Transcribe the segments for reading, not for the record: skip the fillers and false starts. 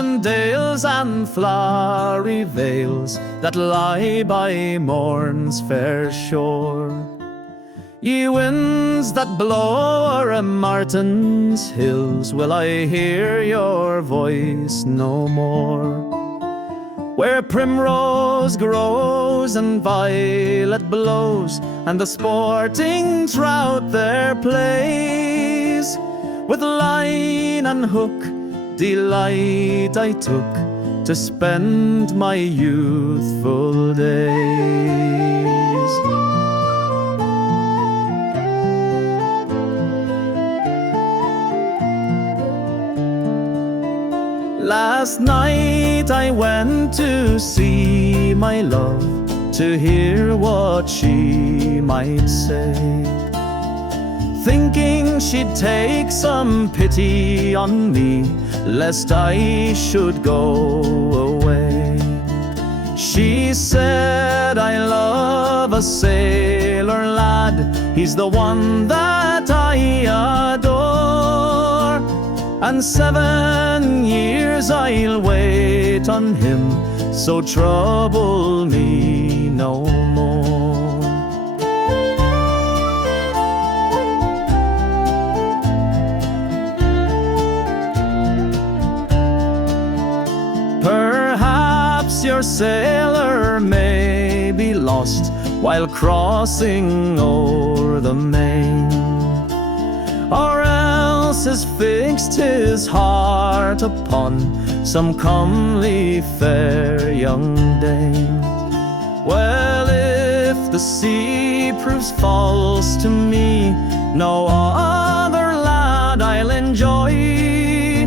and dales and flowery vales that lie by morn's fair shore. Ye winds that blow o'er Martin's hills, will I hear your voice no more? Where primrose grows and violet blows, and the sporting trout there plays, with line and hook delight I took to spend my youthful days. Last night I went to see my love, to hear what she might say, thinking she'd take some pity on me, lest I should go away. She said, I love a sailor lad, he's the one that I adore, and 7 years I'll wait on him, so trouble me no more. Perhaps your sailor may be lost while crossing o'er the main, or else has fixed his heart upon some comely fair young dame. Well, if the sea proves false to me, no other lad I'll enjoy,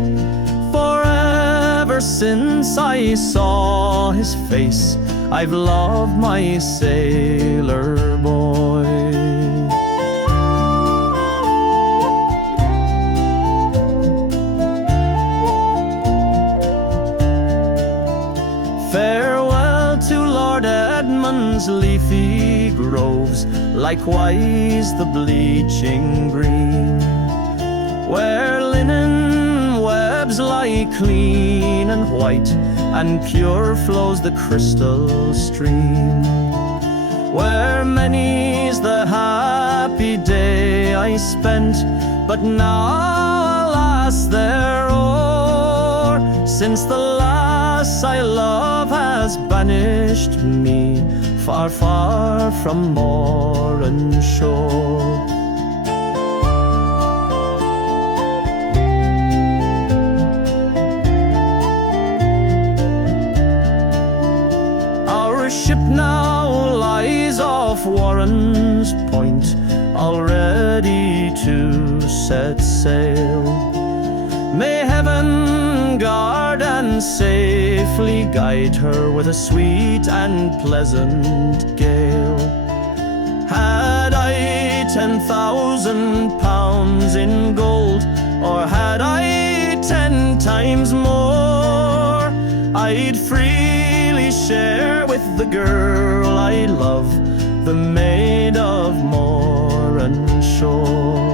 for ever since I saw his face, I've loved my sailor boy. Farewell to Lord Edmund's leafy groves, likewise the bleaching green, where linen webs lie clean and white, and pure flows the crystal stream, where many's the happy day I spent, but now alas they're o'er, since the lass I love has banished me far, far from moor and shore. Our ship now lies off Warren's Point, all ready to set sail. May heaven guard and safely guide her with a sweet and pleasant gale. Had I 10,000 pounds in gold, or had I 10 times more, I'd freely share with the girl I love, the maid of moor and shore.